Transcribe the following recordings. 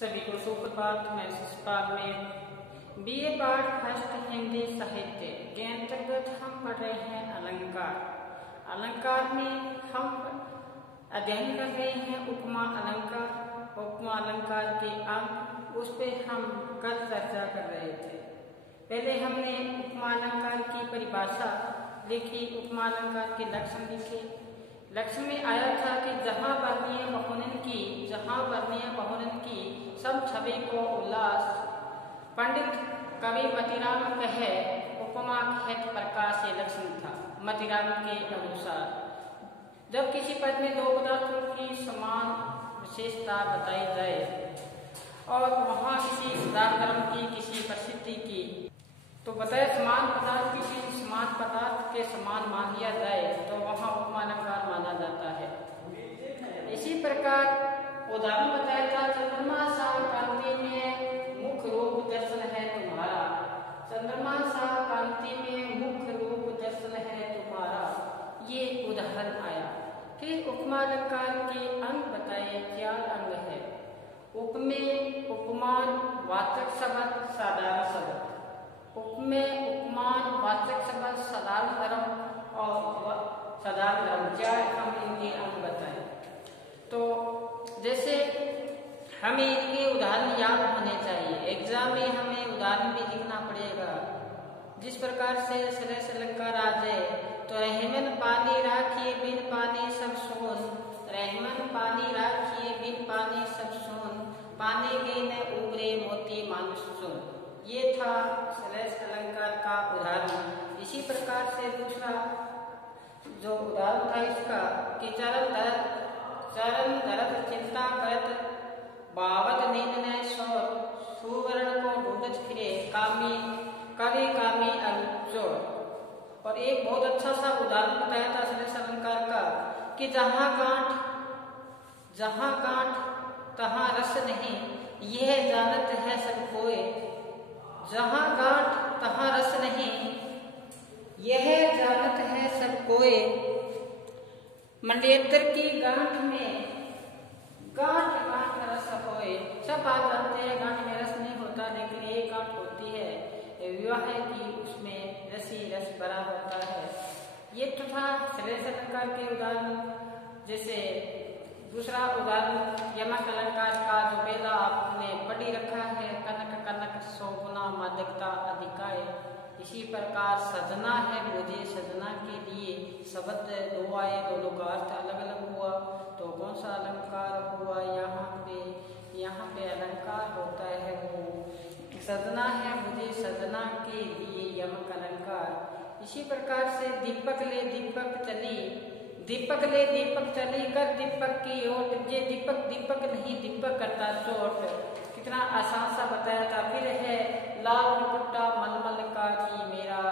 सभी को सुप्रभात। मैं शिष्यपाल में बीए पाठ फर्स्ट हिंदी साहित्य के अंतर्गत हम पढ़ रहे हैं अलंकार। अलंकार में हम अध्ययन कर रहे हैं उपमा अलंकार। उपमा अलंकार के अंग उस पर हम कल चर्चा कर रहे थे। पहले हमने उपमा अलंकार की परिभाषा लिखी, उपमा अलंकार के लक्षण लिखे। लक्षण में आया था कि जहाँ वर्णीय बहुवचन की सब छवि को उल्लास, पंडित कवि मतिराम कहे उपमा खेत प्रकाश ये लक्षण था। मतिराम के अनुसार जब किसी पद में दो पदार्थों की समान विशेषता बताई जाए और वहाँ किसी साधारण की किसी प्रसिद्धि की, तो बताए समान पदार्थ किसी समान पदार्थ के समान मान लिया जाए तो वहाँ उपमा अलंकार माना जाता है। इसी प्रकार उदाहरण बताया था, चंद्रमा सा कांति में मुख्य रूप दर्शन है तुम्हारा। चंद्रमा सा कांति में मुख्य रूप दर्शन है तुम्हारा, ये उदाहरण आया। फिर उपमा अलंकार के अंग बताए, 4 अंग है। उपमेय, उपमान, वाचक शब्द, साधारण शब्द। उपमेय, उपमान, वाचक शब्द, साधारण धर्म और साधारण धर्म, 4 हम इनके अंग बताए। तो जैसे हमें इनके उदाहरण याद होने चाहिए। एग्जाम में हमें उदाहरण भी लिखना पड़ेगा। जिस प्रकार से सरस अलंकार आ जाए तो रहमन पानी राखिए बिन पानी सब सोन, रहमन पानी राखिए बिन पानी सब सोन, पानी के न उबरे मोती मानुष सुन, ये था सरस अलंकार का उदाहरण। इसी प्रकार से दूसरा जो उदाहरण था इसका कि चरण धरत चिंता करत बावत नींद न सोर, सुवर्ण को ढूंढत फिरे कामी कवि कामी अरुचोर। और एक बहुत अच्छा सा उदाहरण बताया था सरस अलंकार का कि जहाँ गांठ तहाँ रस नहीं, यह जानत है सब कोय। जहाँ गांठ तहाँ रस नहीं, यह जानत है सब कोय। मंडेतर की गांठ में गांठ रस होए। सब बात जानते हैं गांठ में रस नहीं होता, लेकिन एक गांठ होती है विवाह की, उसमें रसी रस भरा होता है। ये तो था सरस अलंकार के उदाहरण। जैसे दूसरा उदाहरण यमक अलंकार का जो पहला आपने पढ़ी रखा है, कनक कनक शोभना मादकता अधिकाय। इसी प्रकार सजना है मुझे सजना के लिए, शब्द दो आए, दोनों का अर्थ अलग अलग हुआ। तो कौन सा अलंकार हुआ यहाँ पे अलंकार होता है वो सजना है मुझे सजना के लिए, यमक अलंकार। इसी प्रकार से दीपक ले दीपक चली, दीपक ले दीपक चली कर दीपक की ओट, ये दीपक नहीं दीपक करता चोट। कितना आसान सा बताया था। फिर है लाल दुपट्टा मलमल का की मेरा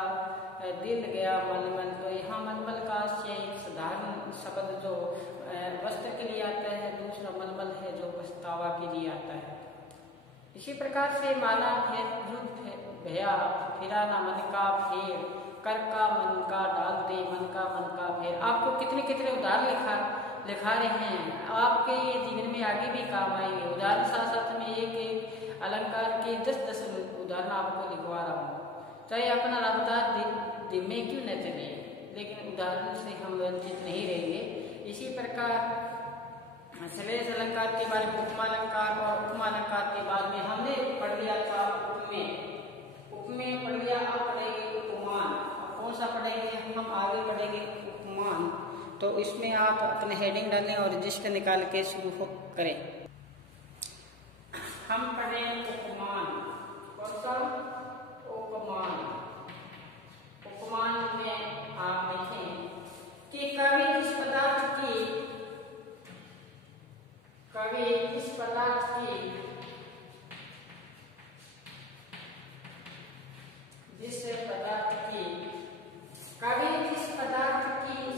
दिल गया मलमल। तो यहाँ मलमल का से साधारण शब्द जो वस्त्र के लिए आता है, दूसरा मलमल है जो पछतावा के लिए आता है। इसी प्रकार से माला भया फिरा ना मन का फेर, कर का मन का डाल दे मन का फेर। आपको कितने कितने उदाहरण लिखा रहे हैं, आपके जीवन में आगे भी काम आएंगे। उदाहरण साथ साथ में एक अलंकार के 10 उदाहरण आपको लिखवा रहा हूँ। चाहे अपना रफ्तार दिन में क्यों न चले, लेकिन उदाहरण से हम वंचित नहीं रहेंगे। इसी प्रकार सरस अलंकार के बारे में उपमा अलंकार और उपमा अलंकार के बाद में हमने पढ़ लिया था उपमेय पढ़ लिया। अब पढ़ेंगे उपमान। कौन सा पढ़ेंगे हम आगे पढ़ेंगे उपमान। तो इसमें आप अपने हेडिंग डालें और रजिस्टर निकाल के शुरू करें। हम पढ़ें उपमान। कौन सा उपमान? उपमान में आप देखें कि कवि किस पदार्थ की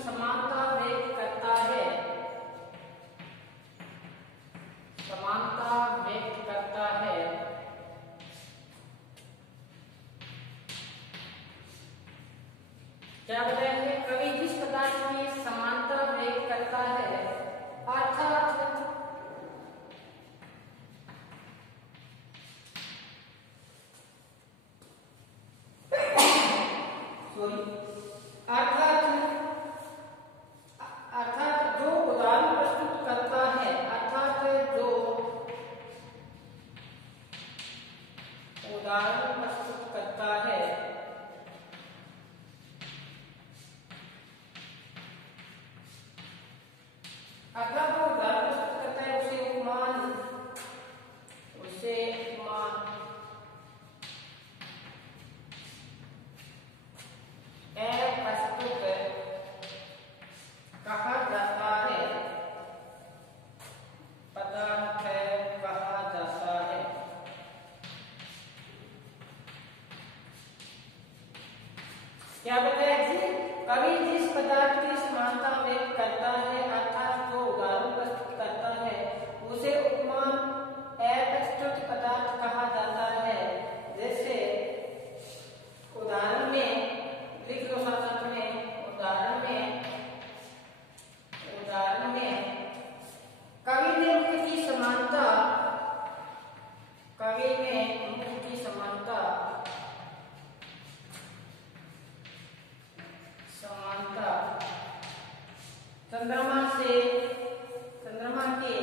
समानता व्यक्त करता है, क्या बताएंगे? कवि जिस पदार्थ की समानता व्यक्त करता है, अर्थात अगला जो उदाहरण प्रस्तुत करता है उसे उपमान प्रस्तुत कहा जाता है, पदार्थ कहा जाता है। क्या बताया जी? कवि जिस पदार्थ की समानता व्यक्त करता है अर्थात जो उदाहरण प्रस्तुत करता है उसे उपमान अप्रस्तुत पदार्थ कहा जाता है। जैसे उदाहरण में लिख लो साथ में, उदाहरण में कवि ने मुख की समानता, कवि ने मुख की समानता चंद्रमा से, चंद्रमा के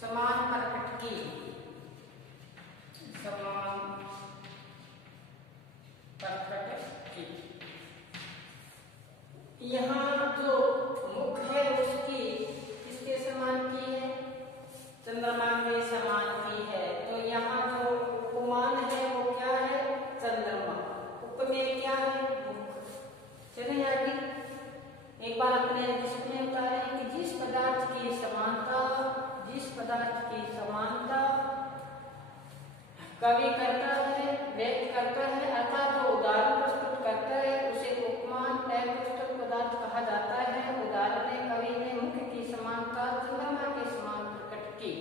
समान प्रकट की, समान प्रकट की। यहाँ जो मुख है उसकी किसके समान की है? चंद्रमा के समान की है। तो यहाँ जो उपमान है वो क्या है? चंद्रमा। उपमेय क्या है? मुख। चलिए आगे एक बार अपने दृष्टि में उतारे कि जिस पदार्थ की समानता, जिस पदार्थ की समानता कवि करता है, व्यक्त करता है अर्थात जो उदाहरण प्रस्तुत करता है उसे उपमान अप्रस्तुत पदार्थ कहा जाता है। उदाहरण में कवि ने मुख की समानता चंद्रमा के समान प्रकट की।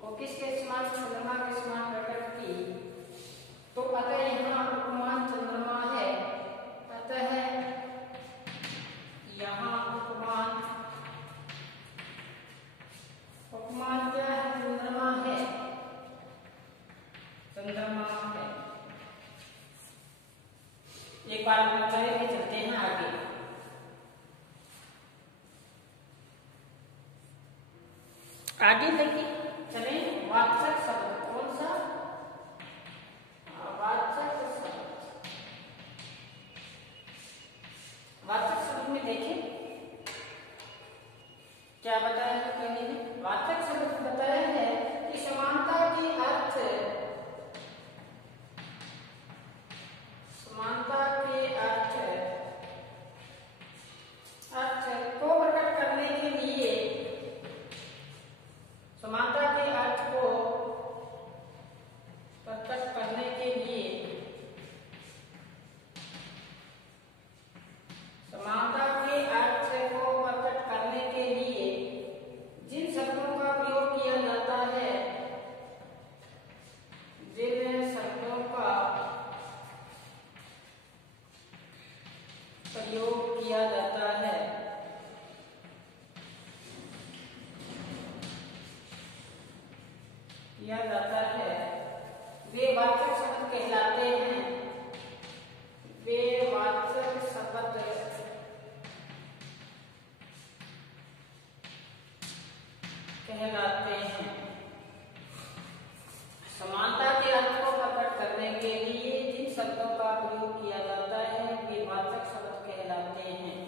को किसके समान? चंद्रमा के समान प्रकट की। तो अतः यहाँ उपमान चंद्रमा है, अतः यहाँ उपमान क्या है? चंद्रमा है, चंद्रमा है। एक बार में चलते हैं आगे। आगे देखिए, चले वाचक शब्द। कौन सा? वाचक शब्द। वाचक शब्द में देखिए क्या बताया है कवि ने? वाचक शब्द बताया है कि समानता के अर्थ, समानता के अर्थ को प्रकट करने के लिए, समानता के अर्थ को प्रकट करने के लिए, समानता के अर्थ को प्रकट करने के लिए जिन शब्दों का प्रयोग किया जाता है, जिन शब्दों का प्रयोग किया जाता है, वे वाचक शब्द कहलाते हैं। वे वाचक शब्द कहलाते हैं। समानता के अर्थ को प्रकट करने के लिए जिन शब्दों का प्रयोग किया जाता है वे वाचक शब्द कहलाते हैं।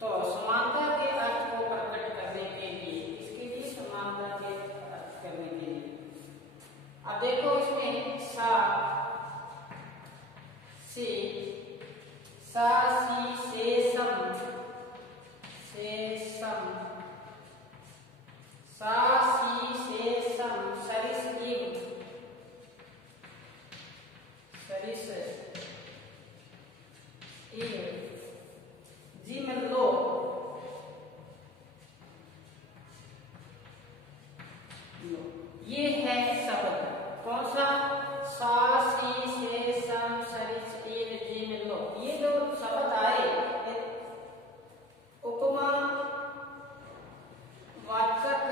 तो समानता के अर्थ को प्रकट करने के लिए, इसके लिए समानता के अर्थ करने के लिए, अब देखो इसमें सा, सी, सा, सी, शेषम, शेषम, सा, सी, शेषम, सरिस, इव, सरिस, इव, जिम, लो, ये है शब्द। कौन सा? सा, सी, शेषम, सरिस, इव, जिम, लो। ये जो शब्द आए उपमा वाचक,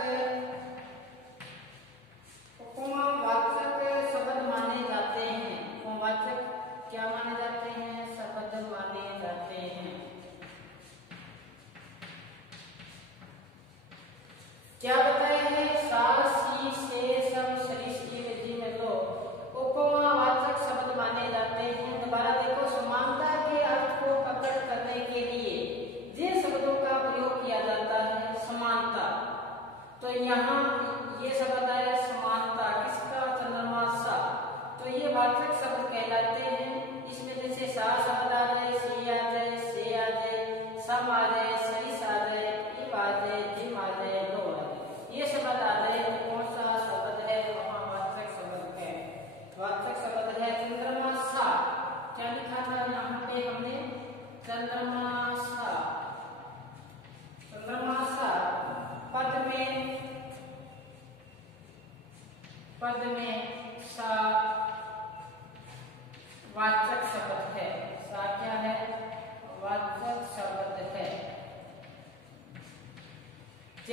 उपमावाचक शब्द माने जाते हैं। उपमावाचक क्या माने जाते हैं? शब्द माने जाते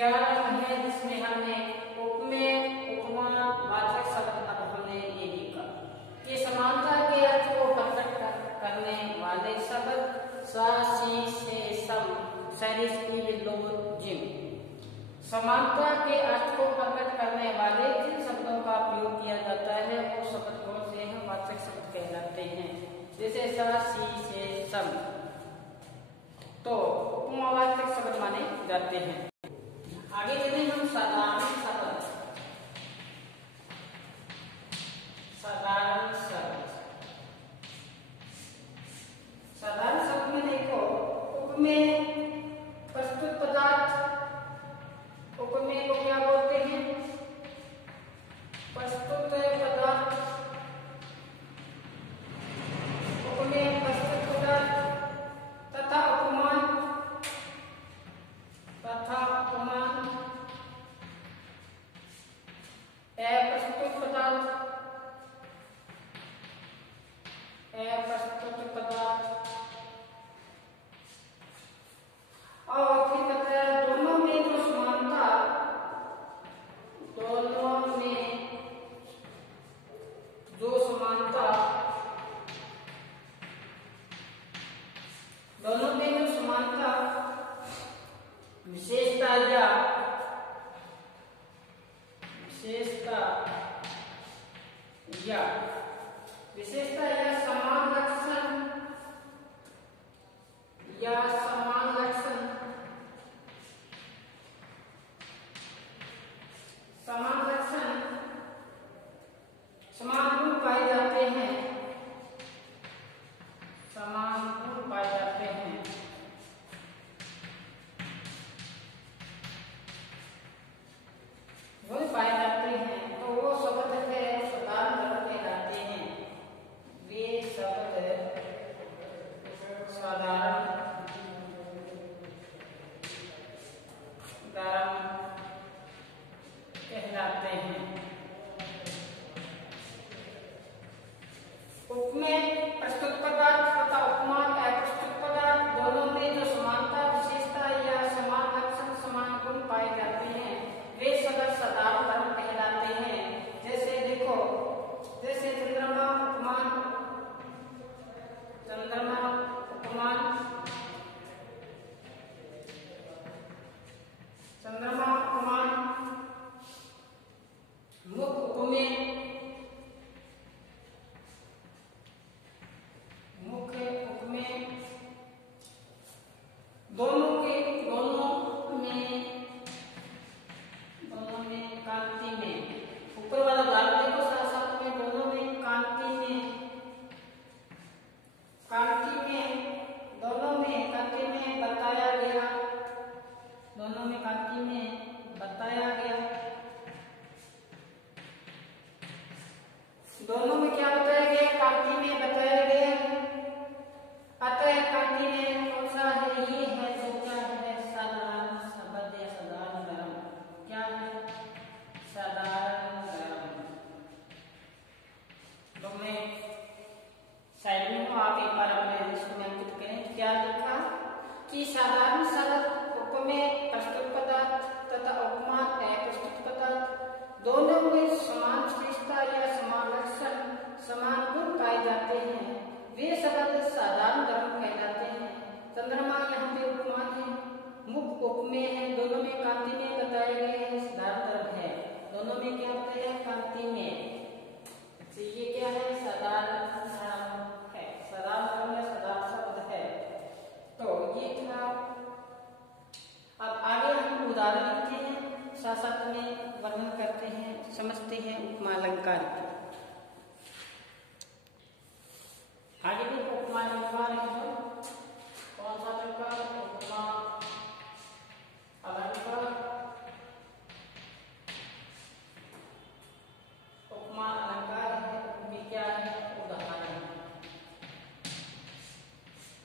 क्या है जिसमें हमने उपमेय उपमा वाचक शब्द अब हमने ये लिखा। ये समानता के अर्थ को प्रकट करने वाले शब्द सा सी से सम जिम। समानता के अर्थ को प्रकट करने वाले जिन शब्दों का प्रयोग किया जाता है वो शब्द कौन से हैं? वाचक शब्द कहलाते हैं। जैसे सा सी से सम तो उपमावाचक शब्द माने जाते हैं। आगे चले हम साधारण शब्द। साधारण शब्द, साधारण शब्द में देखो उपमेय प्रस्तुत पदार्थ। उपमेय को क्या बोलते हैं? प्रस्तुत पदार्थ। उपमेय प्रस्तुत पदार्थ तथा उपमान अप्रस्तुत पदार्थ। अप्रस्तुत पदार्थ और फिर कहते हैं दोनों में जो समानता, दोनों में जो समानता, दोनों में जो समानता विशेषता या विशेषता या समान लक्षण या समान लक्षण, समान लक्षण, समान गुण पाए जाते हैं। समान गुण पाए जाते हैं। गुण पाए जाते हैं तो वो शब्द है साधारण धर्म कहलाते हैं। वे शब्द साधारण धर्म कहलाते हैं। उपमेय प्रस्तुत पदार्थ तथा उपमान अप्रस्तुत पदार्थ दोनों में जो समानता विशेषता या समान लक्षण समान गुण पाए जाते हैं वे शब्द साधारण धर्म कहलाते हैं। जैसे देखो, जैसे चंद्रमा उपमान, चंद्रमा उपमान, चंद्रमा उपमान, मुख उपमेय, मुख्य उपमेय, दोनों में कांति में, ऊपर वाला भाग देखो साथ साथ में दोनों में कांति में, दोनों में कांति में बताया गया, दोनों में कांति में बताया गया। दोनों में क्या बताया गया? कांति में बताया गया। अतः कांति में कौन सा है? ये है जो क्या है? साधारण शब्द या साधारण धर्म। क्या है? साधारण धर्म। तो मैं साइड में हूँ, आप एक बार अपने इसको में अंकित करें। क्या लिखा कि साधारण शब्द उपमेय प्रस्तुत पदार्थ तथा उपमान अप्रस्तुत पदार्थ दोनों में समान विशेषता या समान लक्षण समान गुण पाए जाते हैं वे शब्द साधारण धर्म कहलाते हैं। चंद्रमा यहाँ पे उपमान है, मुख उपमेय है, दोनों में कांति में बताए गए हैं साधारण धर्म है। दोनों में क्या बताया? कांति में। ये क्या है? साधारण धर्म है। साधारण धर्म या साधारण शब्द है। तो ये था। अब आगे हम उदाहरण लिखते हैं, साथ साथ में वर्णन करते हैं, समझते हैं उपमा अलंकार की। आगे भी उपमा अलंकार है जो कौन सा अलंकार? उपमा अलंकार। उपमा अलंकार है, उनकी क्या है? उदाहरण।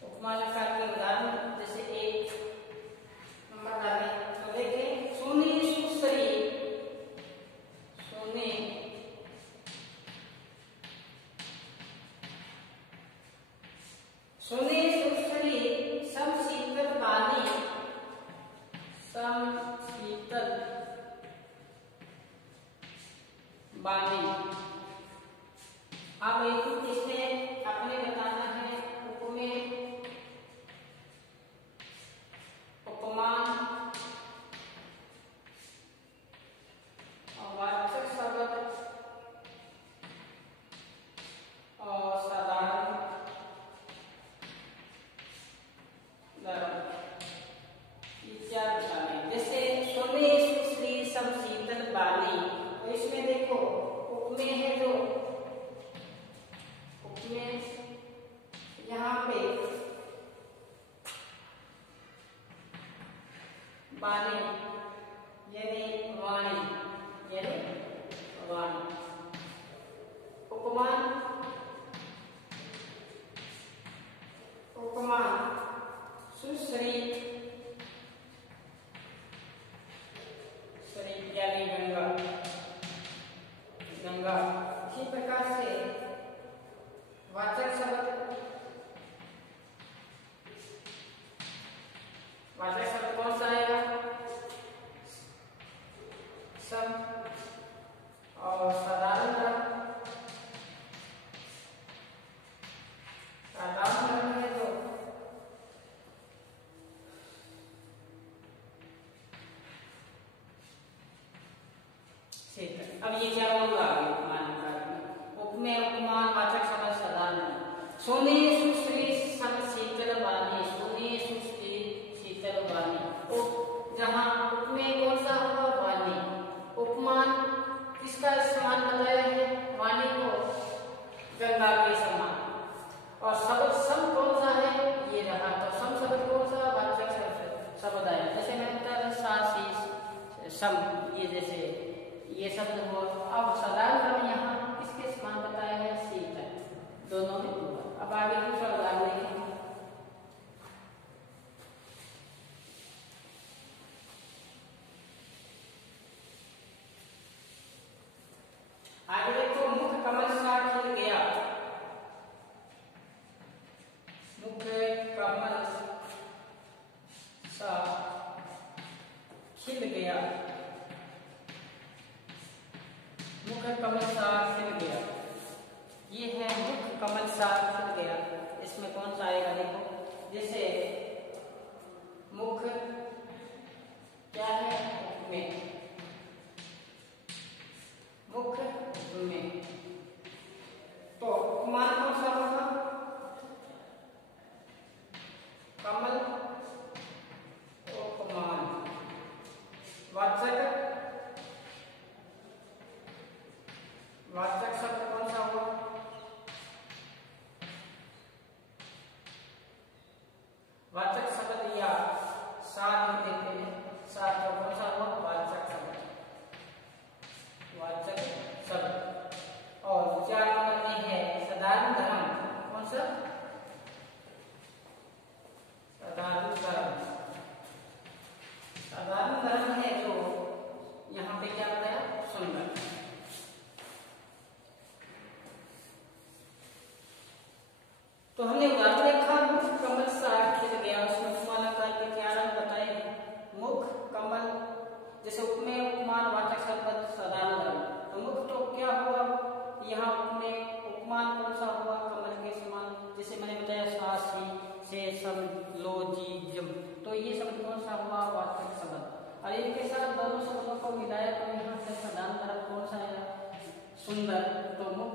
उपमा अलंकार के उदाहरण जैसे एक नंबर डालें तो देखें, सोने सुसरी, सोने सोने सुसरी सम शीतल बाली, सम शीतल वाणी यानी वाणी यानी वाणी। उपमान उपमान सुश्री यानी गंगा गंगा। इसी प्रकार से वाचक शब्द कौन सा आएगा? सम और साधारण धर्म है जो अब ये क्या होगा? उपमेय उपमान वाचक शब्द साधारण। सोने सुश्री सम शीतल वाणी, सोने सुश्री शीतल वाणी। जहाँ उपमेय कौन सा होगा? वाणी। उपमान किसका समान बताया है? वाणी को गंगा के समान। और शब्द सम कौन सा है? ये रहा। तो सम शब्द कौन सा? वाचक शब्द आया। जैसे मैंने बताया सा सम, ये जैसे ये शब्द हो। अब साधारण धर्म यहाँ किसके समान बताया है? शीतल। दोनों में हुआ। अब आगे दूसरा उदाहरण देखें। आगे देखो, मुख कमल सा खिल गया। मुख कमल सा खिल गया। मुख कमल सा खिल गया। ये है मुख कमल सा खिल गया। इसमें कौन सा आएगा? देखो, जैसे मुख क्या है? में मुख में, तो उपमान कौन सा होगा? कमल उपमान। वाचक शब्द कौन सा हुआ? वाचक शब्द या साथ में देते हैं। साथ में कौन सा हुआ? वाचक शब्द। वाचक शब्द। और 4 नंबर में है साधारण धर्म। कौन सा? साधारण धर्म। साधारण धर्म है जो यहाँ पे क्या बताया? सुंदर। तो हमने उदाहरण देखा, मुख कमल सा खिल गया। उसमें उपमान आकार के क्या रंग बताए? मुख कमल, जैसे उपमेय उपमान वाचक शब्द साधारण धर्म। तो मुख तो क्या हुआ? यहाँ उपमेय उपमान कौन सा हुआ? कमल के समान। जैसे मैंने बताया सासी से सम लो जी जम, तो ये शब्द कौन सा हुआ? वाचक शब्द। और इनके साथ दोनों शब्दों को मिलाया तो यहाँ से साधारण धर्म कौन सा है? सुंदर। तो मुख,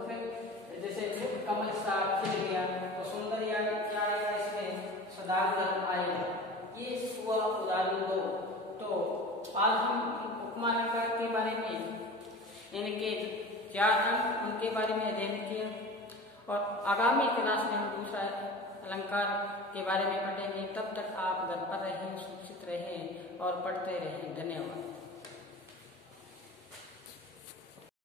जैसे मुख कमल सा खिल गया, तो सुंदर या क्या आएगा? इसमें साधारण धर्म आएगा। ये हुआ उदाहरण 2। तो आज हम उपमान आकार के बारे में, इनके 4 अंग, उनके बारे में अध्ययन किया। और आगामी क्लास में हम दूसरा अलंकार के बारे में पढ़ेंगे। तब तक आप घर पर रहें, सुरक्षित रहें और पढ़ते रहें। धन्यवाद।